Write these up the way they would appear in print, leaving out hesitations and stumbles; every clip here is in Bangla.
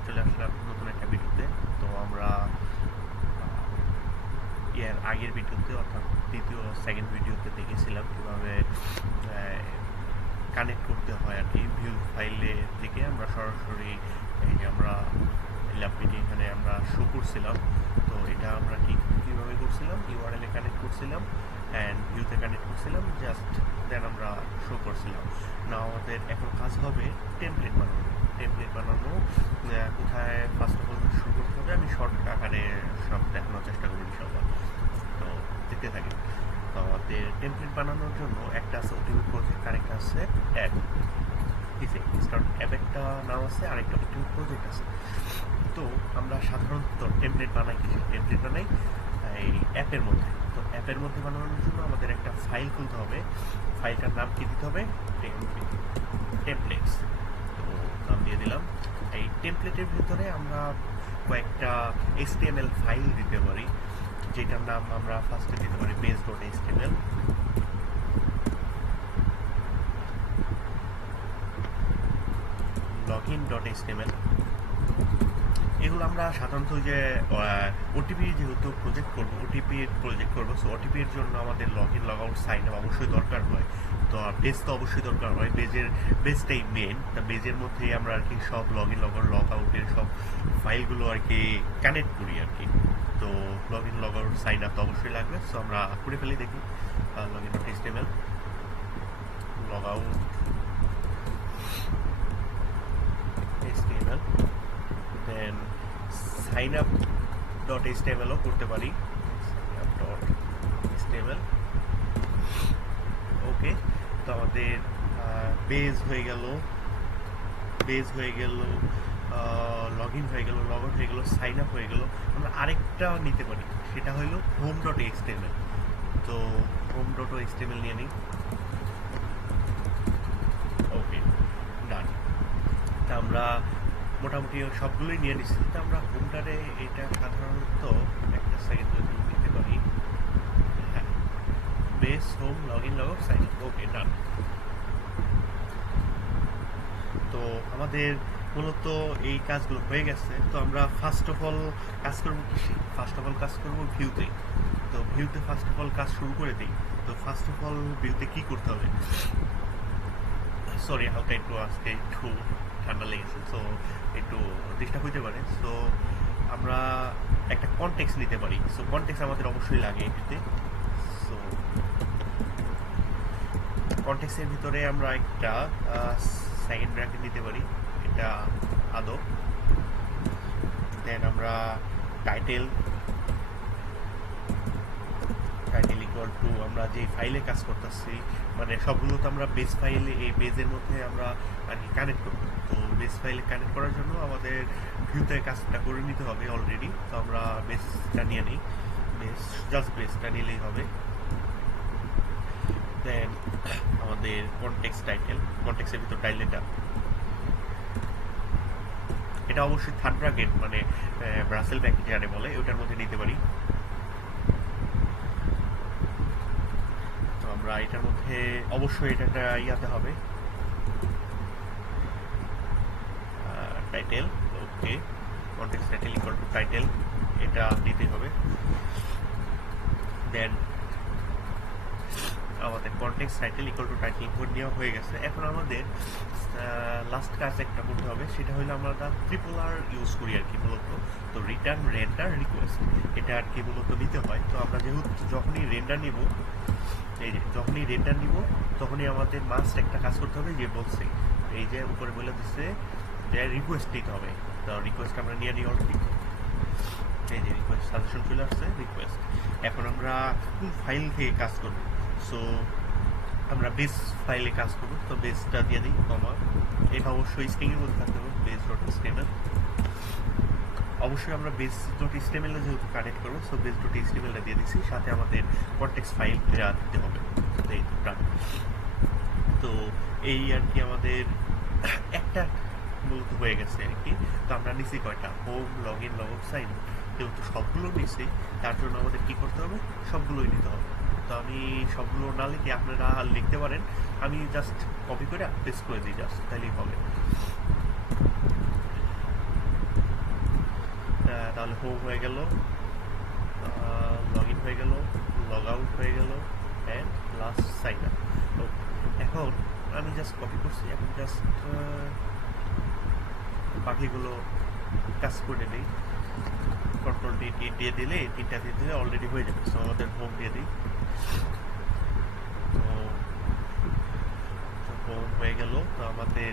আবার চলে আসলাম নতুন একটা ভিডিওতে। তো আমরা এর আগের ভিডিওতে অর্থাৎ সেকেন্ড ভিডিওতে দেখেছিলাম কীভাবে কানেক্ট করতে হয় আর কি। ভিউ ফাইলে থেকে আমরা সরাসরি এই যে আমরা ল্যাপটপে এখানে আমরা শো করছিলাম। তো এটা আমরা কীভাবে করছিলাম, ইউআরএল এ কানেক্ট করছিলাম অ্যান্ড ভিউতে কানেক্ট করছিলাম, জাস্ট দেন আমরা শো করছিলাম। না, আমাদের এখন কাজ হবে টেমপ্লেট বানানো। কোথায় ফার্স্ট অফ অল শুরু করতে হবে আমি শর্ট আকারে সব দেখানোর চেষ্টা করি ইনশাআল্লাহ। তো দেখতে থাকি। তো আমাদের টেমপ্লেট বানানোর জন্য একটা আছে ওটিপি প্রজেক্ট, আরেকটা আছে অ্যাপ। অ্যাপ একটা নাম আছে, আরেকটা ওটিপি প্রজেক্ট আছে। তো আমরা সাধারণত টেমপ্লেট বানাই এই অ্যাপের মধ্যে। তো অ্যাপের মধ্যে বানানোর জন্য আমাদের একটা ফাইল খুলতে হবে। ফাইলটার নাম কি দিতে হবে? টেমপ্লেটস। তো নাম দিয়ে দিলাম। এই টেমপ্লেটের ভিতরে আমরা কয়েকটা HTML ফাইল দিতে পারি, যেটার নাম আমরা ফার্স্টে দিতে পারি base.html, login.html। এগুলো আমরা সাধারণত যে ওটিপি যেহেতু প্রজেক্ট করবো, সো ওটিপির জন্য আমাদের login log out sign up অবশ্যই দরকার হয়। তো বেজ তো অবশ্যই দরকার হয়, বেজটাই মেন। তা বেজের মধ্যেই আমরা আর কি সব লগইন লগ আউটের সব ফাইলগুলো আর কি কানেক্ট করি আর কি। তো login log out sign up তো অবশ্যই লাগবে, সো আমরা করে ফেলি। দেখি login.html, log out HTML, then signup.html ও করতে পারি, signup.html। ওকে, তো আমাদের বেজ হয়ে গেল, লগ ইন হয়ে গেল, লগ আউট হয়ে গেল, সাইন আপ হয়ে গেল। আমরা আরেকটা নিতে পারি, সেটা হলো home.html। তো home.html নিয়ে নিই। ওকে, ডান। তা আমরা মোটামুটি সবগুলোই নিয়ে নিচ্ছি। তো আমরা হোমটারে এটা সাধারণত একটা সেকেন্ড যদি নিতে পারি, হ্যাঁ, base home log in log out sign up. Okay, done. তো আমাদের মূলত এই কাজগুলো হয়ে গেছে। তো আমরা ফার্স্ট অফ অল কাজ করবো ভিউতে। তো ভিউতে ফার্স্ট অফ অল কাজ শুরু করে দিই। তো ফার্স্ট অফ অল ভিউতে কি করতে হবে? সরি, হালকা আজকে একটু ঠান্ডা লেগেছে, তো একটু ডিস্টার্ব হইতে পারে। সো আমরা একটা কনটেক্সট নিতে পারি। সো কনটেক্সট আমাদের অবশ্যই লাগে এটিতে। সো কনটেক্সটের ভিতরে আমরা একটা সেকেন্ড ব্র্যাকেট নিতে পারি, এটা আদৌ। দেন আমরা টাইটেল ইকুয়াল টু আমরা যে ফাইলে কাজ করতেছি, মানে সবগুলো তো আমরা বেস ফাইলে, এই বেজের মধ্যে আমরা আর কি কানেক্ট করবো। তো বেস ফাইলে কানেক্ট করার জন্য আমাদের ভিউতে কাজটা করে নিতে হবে অলরেডি। তো আমরা বেসটা নিয়ে নিই, বেসটা নিলেই হবে। দেন আমাদের কনটেক্সটের ভিতর টাইটেলটা, এটা অবশ্যই থার্ড ব্র্যাকেট মানে ব্রাসেল ব্র্যাকেট জানে বলে, ওটার মধ্যে নিতে পারি। তো আমরা এটার মধ্যে অবশ্যই এটা একটা ইয়াতে হবে, title. Okay, context title equal to title, এটা দিতে হবে। দেন আমাদের context title equal to title input নেওয়া হয়ে গেছে। এখন আমাদের লাস্ট কাজ একটা করতে হবে, সেটা হলো আমরা ট্রিপল আর ইউজ করি আর কি মূলত। তো রিটার্ন, রেন্ডার, রিকোয়েস্ট, এটা আর কি মূলত নিতে হয়। তো আমরা যেহেতু যখনই রেন্ডার নিব, তখনই আমাদের মাস্ট একটা কাজ করতে হবে, যে বলছে এই যে উপরে বলে দিচ্ছে যে রিকোয়েস্ট নিতে হবে। তো রিকোয়েস্ট আমরা নিয়ে নিই অলরেডি। এই যে রিকোয়েস্ট সাজেশন চলে আসছে, রিকোয়েস্ট। এখন আমরা কোন ফাইল থেকে কাজ করব? সো আমরা বেস ফাইলে কাজ করব, তো বেসটা দিয়ে দিই কমা। এটা অবশ্যই স্ট্রিং এর মধ্যে থাকতে হবে, base.html। অবশ্যই আমরা base.html এ যেহেতু কানেক্ট করবো, সো base.html টা দিয়ে দিচ্ছি, সাথে আমাদের কনটেক্সট ফাইল দিতে হবে। তো এই আর কি আমাদের একটা মূলত হয়ে গেছে আর কি। তো আমরা নিচ্ছি কয়টা? Home, log in, log out, sign. যেহেতু সবগুলো নিচ্ছি, তার জন্য আমাদের কি করতে হবে? সবগুলোই নিতে হবে। তো আমি সবগুলো না লিখে আপনারা লিখতে পারেন, আমি জাস্ট কপি করে পেস্ট করে দিই, জাস্ট তাইলেই হবে। তাহলে হোম হয়ে গেল, লগ ইন হয়ে গেল, লগ আউট হয়ে গেল, অ্যান্ড লাস্ট সাইন আপ। তো এখন আমি জাস্ট কপি করছি, এখন জাস্ট বাকিগুলো কাজ করে নিই। কন্ট্রোল ডি দিয়ে দিলে, তিনটা দিয়ে দিলে অলরেডি হয়ে যাবে। সো আমাদের হোম দিয়ে দিই। তো হোম হয়ে গেল। তো আমাদের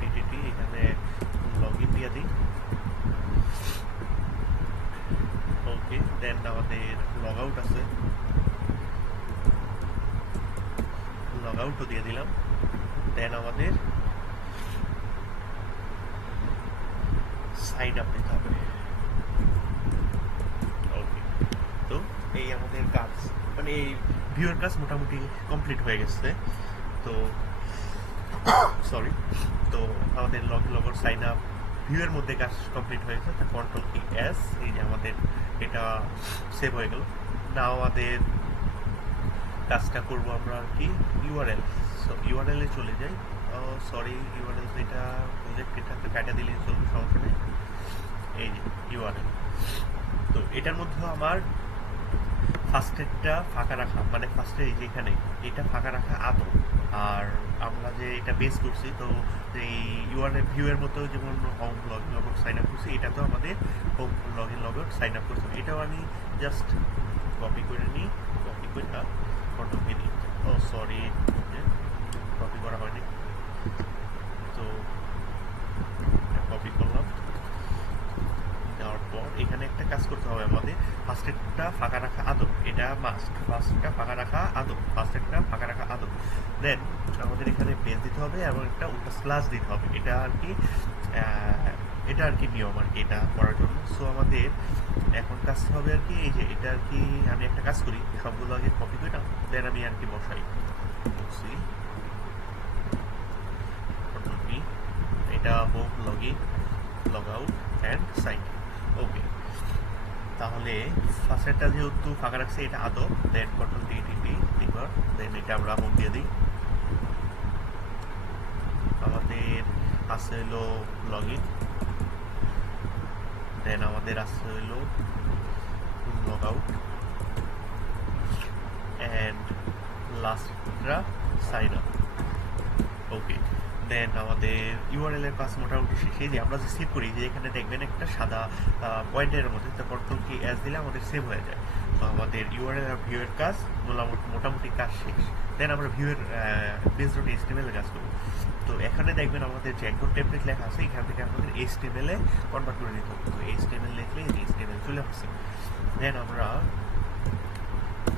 ডিটিটি এখানে লগ ইন দিয়ে দিই। ওকে, দেন আমাদের লগ আউট আছে, লগ আউটও দিয়ে দিলাম। দেন আমাদের সাইন আপ দিতে হবে। ওকে, তো এই আমাদের কাজ, মানে এই ভিউয়ের কাজ মোটামুটি কমপ্লিট হয়ে গেছে। তো সরি, তো আমাদের লগ আউট সাইন আপ ভিউয়ের মধ্যে কাজ কমপ্লিট হয়েছে। তো কন্ট্রোল কি এস, এই যে আমাদের এটা সেভ হয়ে গেল। না আমাদের কাজটা করবো আমরা আর কি ইউআরএল। সো ইউআরএল এ চলে যাই। সরি, ইউআরএল এটা প্রজেক্ট, এটাকে কাটা দিলে চলবে, সমস্যা নেই। এই যে ইউআরএল, তো এটার মধ্যে আমার ফার্স্টেরটা ফাঁকা রাখা, মানে ফার্স্টে এই যে এখানে এটা ফাঁকা রাখা আদৌ। আর আমরা যে এটা বেস করছি, তো এই ইউআরএল ভিউয়ের মতো যেমন home log in log out sign up করছি, এটা তো আমাদের home log in log out sign up করছি। এটাও আমি জাস্ট কপি করে নিই, কপি করে কন্ট্রোল ভি দিই। ও সরি, কপি করা হয়নি, তো কপি করলাম। দেওয়ার পর এখানে একটা কাজ করতে হবে আমাদের, ফার্স্টেরটা ফাঁকা রাখা আদৌ, এটা মাস্ট, ফার্স্টটা ফাঁকা রাখা আদৌ, ফার্স্টেরটা ফাঁকা রাখা আদৌ। দেন আমাদের এখানে বেস দিতে হবে এবং একটা উল্টা স্ল্যাশ দিতে হবে। এটা আর কি নিয়ম আর কি এটা করার জন্য। সো আমাদের এখন কাজ হবে আর কি এই যে এটা আর কি, আমি একটা কাজ করি, সবগুলো আগে কপি করে দেন আমি আর কি বসাই। বলছি এটা home log in log out and sign. Okay, তাহলে ফার্স্টেরটা যেহেতু ফাঁকা রাখছে এটা আদৌ, then control DTT liver, then এটা আমরা হোম দিয়ে দিই। আমাদের আছে হলো লগ ইন, দেন আমাদের আছে হলো লগ আউট অ্যান্ড লাস্টটা সাইন আপ। ওকে, দেন আমাদের ইউআরএল এর কাজ মোটামুটি শেষ। এই যে আমরা যে সেভ করি, যে এখানে দেখবেন একটা সাদা পয়েন্টের মধ্যে, তো কন্ট্রোল কি এস দিলে আমাদের সেভ হয়ে যায়। তো আমাদের ইউআরএল আর ভিউয়ের কাজ মোটামুটি কাজ শেষ। দেন আমরা ভিউয়ের বেস ডট এইচটিএমএল কাজ করব। তো এখানে দেখবেন আমাদের জ্যাঙ্গো টেমপ্লেট লেখা আছে, এখান থেকে আমাদের এইচটিএমএল এ কনভার্ট করে নিতে হবে। তো এইচটিএমএল লিখলে এইচটিএমএল চলে আসছে। দেন আমরা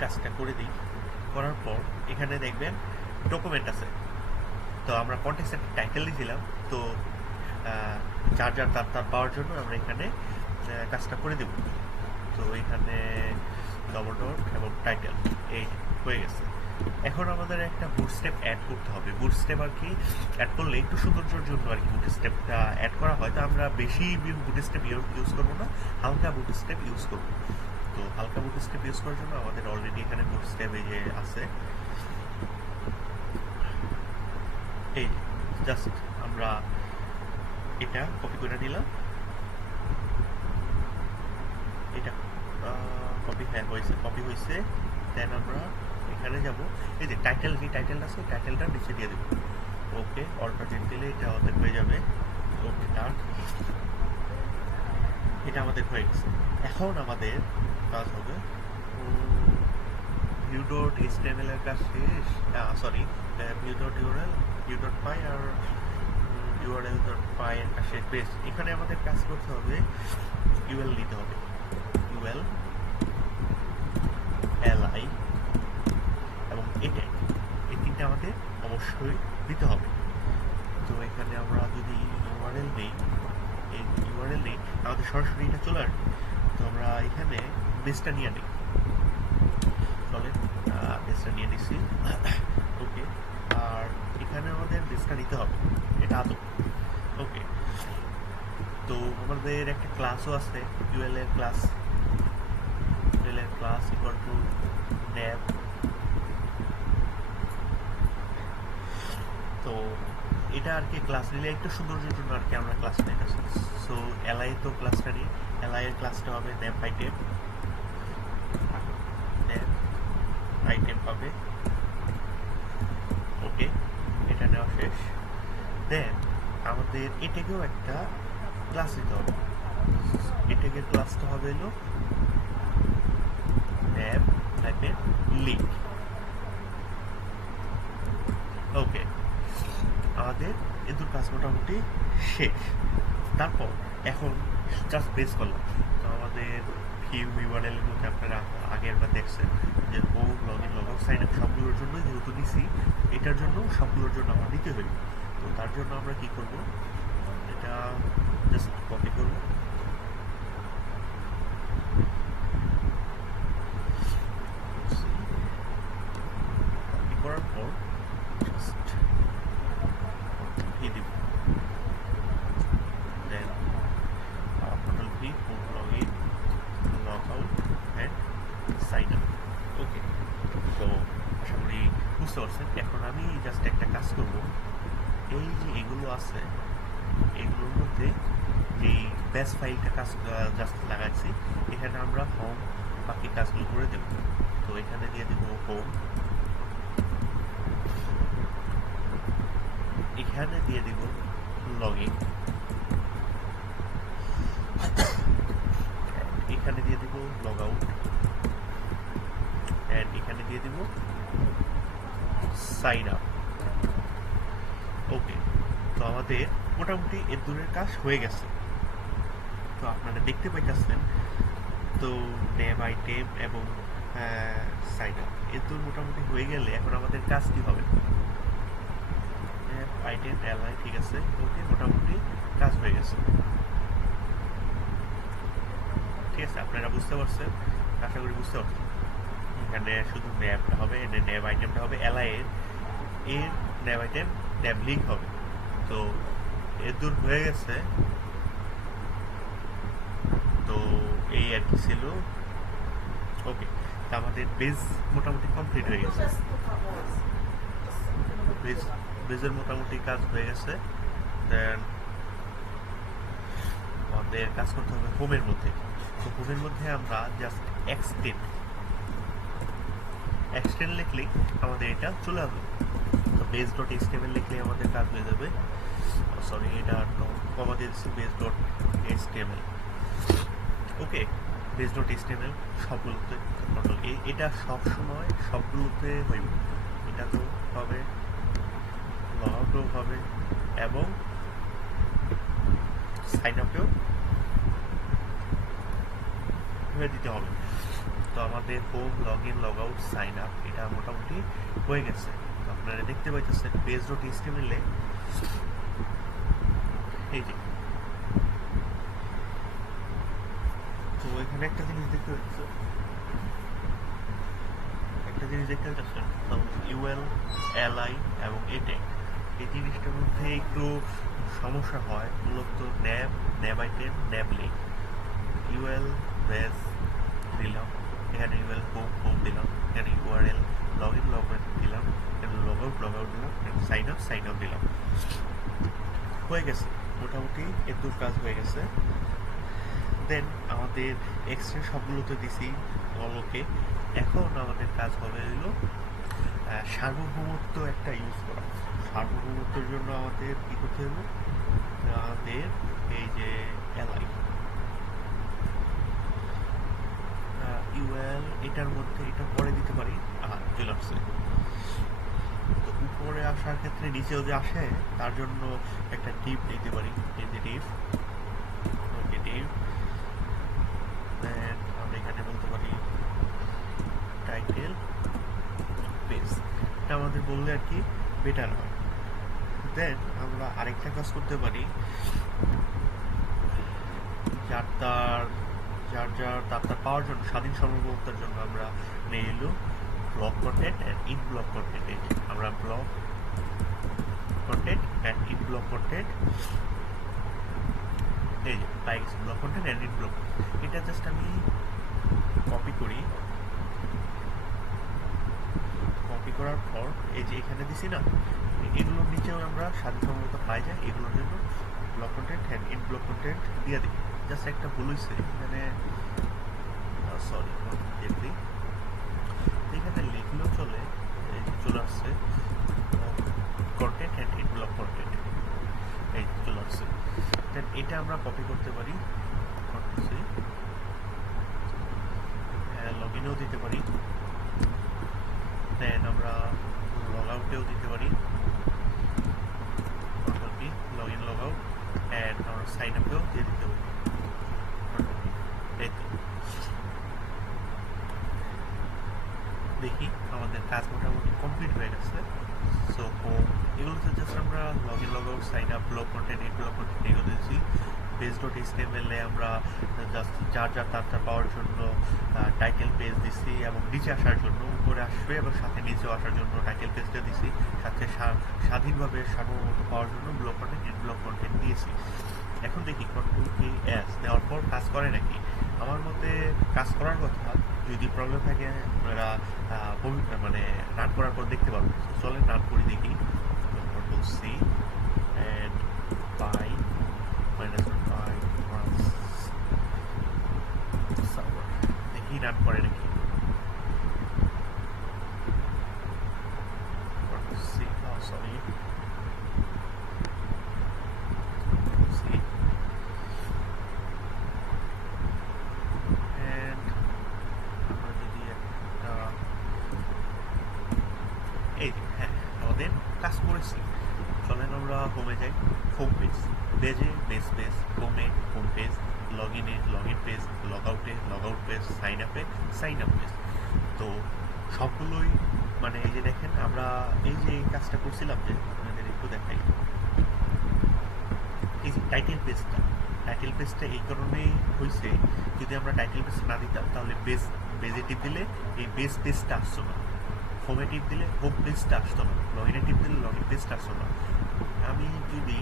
কাজটা করে দিই। করার পর এখানে দেখবেন ডকুমেন্ট আছে। তো আমরা কন্টেক্সট টাইটেল দিয়েছিলাম, তো যার তার পাওয়ার জন্য আমরা এখানে কাজটা করে দেব। তো এখানে ডবল ডট এবং টাইটেল এই হয়ে গেছে। এখন আমাদের একটা বুটস্ট্র্যাপ অ্যাড করতে হবে। বুটস্ট্র্যাপ আর কি অ্যাড করলে একটু সৌন্দর্যের জন্য আর কি বুটস্ট্র্যাপটা অ্যাড করা হয়। তো আমরা বেশি বুটস্ট্র্যাপ ইউজ করবো না, হালকা বুটস্ট্র্যাপ ইউজ করবো। তো হালকা বুটস্ট্র্যাপ ইউজ করার জন্য আমাদের অলরেডি এখানে বুটস্ট্র্যাপ এই যে আছে, এই জাস্ট আমরা এটা কপি করে নিলাম। এটা কপি হয়েছে, কপি হয়েছে। দেন আমরা এখানে যাব, এই যে টাইটেল, যে টাইটেলটা আছে টাইটেলটা নিচে দিয়ে দেবো। ওকে, অল্টারনেট দিলে এটা আমাদের হয়ে যাবে। ওকে, এটা আমাদের হয়ে গেছে। এখন আমাদের কাজ হবে ভিউ ডট এইচটিএমএল এর কাজ শেষ। Sorry, view dot URL, view dot py আর ইউআরএল ডট পাই এর কাজ শেষ। বেশ, এখানে আমাদের কাজ করতে হবে, ইউএল দিতে হবে, ইউএল এলআই এবং এটা, এই তিনটা আমাদের অবশ্যই দিতে হবে। তো এখানে আমরা যদি ইউআরএল নেই, এই ইউআরএল নেই, আমাদের সরাসরি এটা চলে আসবে। তো আমরা এখানে বেসটা নিয়ে নিই, চলে বেসটা নিয়ে নিচ্ছি। ওকে, আর এখানে আমাদের বেসটা নিতে হবে, এটা আদৌ। ওকে, তো আমাদের একটা ক্লাসও আছে, ইউএল এর ক্লাস, ইউএল এর ক্লাস ইকুয়াল টু নেভ। তো এটা আর কি ক্লাস নিলে একটু সৌন্দর্যের জন্য আর কি আমরা ক্লাস নিয়ে আসি। সো এলআই তো ক্লাসটা নিই, এলআই এর ক্লাসটা হবে ন্যাপ আইটেম, ন্যাপ আইটেম পাবে। ওকে, এটা নেওয়া শেষ। দেন আমাদের এটাকেও একটা ক্লাস দিতে হবে। এটাকে ক্লাসটা হবে হলো ন্যাপ আইটেম লিঙ্ক। ওকে, আমাদের এদের কাজ মোটামুটি শেষ। তারপর এখন জাস্ট বেস করলাম। তো আমাদের ভিউ ইউআরএল এর মধ্যে আপনারা আগের বার দেখছেন যে home login log out sign up সবগুলোর জন্য যেহেতু নিছি, এটার জন্য সবগুলোর জন্য আমার নিতে হইব। তো তার জন্য আমরা কি করব, এটা জাস্ট কপি করব, কপি করার পর জাস্ট দিয়ে দিব। Then control V, home login log out and sign up. Okay, তো আশা করি বুঝতে পারছেন। এখন আমি জাস্ট একটা কাজ করব, এই যে এগুলো আছে এগুলোর মধ্যে এই ব্যাস ফাইলটা কাজ জাস্ট লাগাচ্ছি, এখানে আমরা হোম বাকি কাজগুলো করে দেব। তো এখানে দিয়ে দেব হোম, এখানে দিয়ে দিব লগইন, এখানে দিয়ে দিব লগ আউট অ্যান্ড এখানে দিয়ে দিব সাইন আপ। ওকে, তো আমাদের মোটামুটি এর দূরের কাজ হয়ে গেছে। তো আপনারা দেখতে পাইতেছেন, তো নেম আইটেম এবং সাইন আপ এর দূর মোটামুটি হয়ে গেলে এখন আমাদের কাজ কি হবে, আইটেম এলআই, ঠিক আছে। ওকে, মোটামুটি কাজ হয়ে গেছে। ঠিক আছে, আপনারা বুঝতে পারছেন, আশা করি বুঝতে পারছেন। এখানে শুধু ন্যাবটা হবে, ন্যাব আইটেমটা হবে এলআই এর ন্যাব আইটেম ন্যাব লিঙ্ক হবে। তো এর দূর হয়ে গেছে। তো এই আর কি ছিল। ওকে, তা আমাদের বেজ মোটামুটি কমপ্লিট হয়ে গেছে। বেজের মোটামুটি কাজ হয়ে গেছে। দেন আমাদের কাজ করতে হবে হোমের মধ্যে। তো হোমের মধ্যে আমরা জাস্ট এক্সটেন্ড লিখলেই আমাদের এটা চলে আসবে। তো বেস ডট এইচটিএমএল লিখলেই আমাদের কাজ হয়ে যাবে। সরি, এটা কমা দিয়ে দিচ্ছি, বেস ডট এইচটিএমএল। ওকে, বেস ডট এইচটিএমএল সবগুলোতে কন্ট্রোল এ, এটা সবসময় সবগুলোতে হইব। এটা তো হবে, লগ আউটও হবে এবং সাইন আপেও হয়ে দিতে হবে। তো আমাদের home log in log out sign up এটা মোটামুটি হয়ে গেছে। তো আপনারা দেখতে পাইতেছেন বেস ডট এইচটিএমএল এ এই যে, তো এখানে একটা জিনিস দেখতে পাচ্ছেন, ইউএল এলআই এবং এটেক, এই জিনিসটার মধ্যে একটু সমস্যা হয় মূলত। Nav item nav link, UL base দিলাম, এখানে ইউএল হোম দিলাম, এখানে ইউআরএল লগ ইন দিলাম, এখানে লগ আউট দিলাম, এখানে সাইন আপ দিলাম। হয়ে গেছে, মোটামুটি একটু কাজ হয়ে গেছে। দেন আমাদের এক্সট্রা সবগুলোতে দিছি অলকে। এখন আমাদের কাজ হবে হলো সার্বভৌমত্ব একটা ইউজ করা। সার্বভৌমত্বের জন্য আমাদের কি করতে হবে, আমাদের এই যে এলআই ইউএল এটার মধ্যে এটা পরে দিতে পারি। চলে আসছে। তো উপরে আসার ক্ষেত্রে নিচেও যে আসে তার জন্য একটা ডিপ দিতে পারি, এই যে ডিপ। ওকে, ডিপ। দেন আমরা এখানে বলতে পারি টাইটেল পেজ, এটা আমাদের বললে আর কি বেটার হয়। দেন আমরা আরেকটা কাজ করতে পারি, যার তার পাওয়ার জন্য স্বাধীন সার্বভৌমত্বের জন্য আমরা নিয়ে এলো block content and in block content. এই যে আমরা block content and in block content, এই যে likes block content and in block, এটা জাস্ট আমি কপি করি। কপি করার পর এই যে এখানে দিছি না, এগুলোর নিচেও আমরা স্বাধীন সার্বভৌমত্ব পাই যায়। এগুলোর জন্য block content and in block content দিয়ে দিই। জাস্ট একটা ভুল হয়েছে এখানে, সরি দেখি এখানে লিখলেও চলে, এই যে চলে আসছে কন্টেন্ট অ্যান্ড ইনভেলপ কন্টেন্ট, এই চলে আসছে। দেন এটা আমরা কপি করতে পারি, করতেছি লগ ইনেও দিতে পারি, দেন আমরা লগ আউটেও দিতে পারি, control P log in log out, and আমরা সাইন আপেও দিয়ে দিতে পারি। এই তো দেখি আমাদের কাজ মোটামুটি কমপ্লিট হয়ে গেছে। সো এগুলোতে জাস্ট আমরা log in log out sign up block content ইনভেলপ কন্টেন্ট এগুলো দিয়েছি। পেজ ডট এইচটিএমএল এ আমরা জাস্ট যার তার পাওয়ার জন্য টাইটেল পেজ দিছি, এবং নিচে আসার জন্য উপরে আসবে এবং সাথে নিচেও আসার জন্য টাইটেল পেজটা দিছি, সাথে স্বাধীনভাবে সার্বভৌমত্ব পাওয়ার জন্য ব্লক কন্টেন্ট ইনভেলপ কন্টেন্ট দিয়েছি। এখন দেখি কন্ট্রোল কি এস দেওয়ার পর কাজ করে নাকি। আমার মতে কাজ করার কথা, যদি প্রবলেম থাকে আপনারা মানে রান করার পর দেখতে পারবেন। চলেন রান করে দেখি। Control C and by -1 runs server, দেখি রান করে নাকি। Control C, sorry C and আমরা যদি একটা এই হ্যাঁ আমাদের কাজ করেছি। চলেন আমরা হোমে যাই, হোম পেজ, পেজে পেজ, হোমে হোম পেজ, লগ ইনে লগ ইন পেজ, লগ আউটে লগ আউট পেজ, সাইন আপে সাইন আপ পেজ। তো সবগুলোই মানে এই যে দেখেন আমরা এই যে এই কাজটা করছিলাম, যে আপনাদের একটু দেখাই, এই যে টাইটেল পেজটা এই কারণেই হয়েছে, যদি আমরা টাইটেল পেজ না দিতাম তাহলে বেজে টিপ দিলে এই বেজ পেজটা আসতো না, হোমে টিপ দিলে হোম পেজটা আসতো না, লগ ইনে টিপ দিলে লগ ইন পেজটা আসতো না। আমি যদি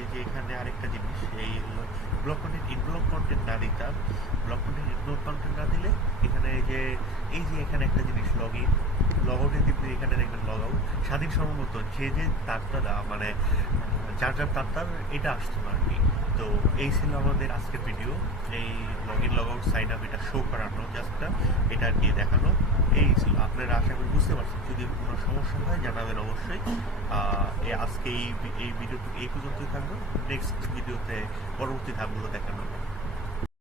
এই যে এখানে আরেকটা জিনিস, এই ব্লক কন্টেন্ট ইনভেলপ কন্টেন্ট না দিতাম, ব্লক কন্টেন্ট ইনভেলপ কন্টেন্ট না দিলে এখানে এই যে এখানে একটা জিনিস লগ ইন লগ আউটে দিলে এখানে দেখবেন লগ আউট, স্বাধীন সর্বমত যে তারটা মানে যার তার এটা আসতো না আর কি। তো এই ছিল আমাদের আজকের ভিডিও, এই log in log out sign up এটা শো করানো, জাস্ট এটা আর কি দেখানো। এই ছিল, আপনারা আশা করি বুঝতে পারছেন। যদি কোনো সমস্যা হয় জানাবেন অবশ্যই। আজকে এই ভিডিওটুকু এই পর্যন্তই থাকবে, নেক্সট ভিডিওতে পরবর্তী ধাপগুলো দেখানো।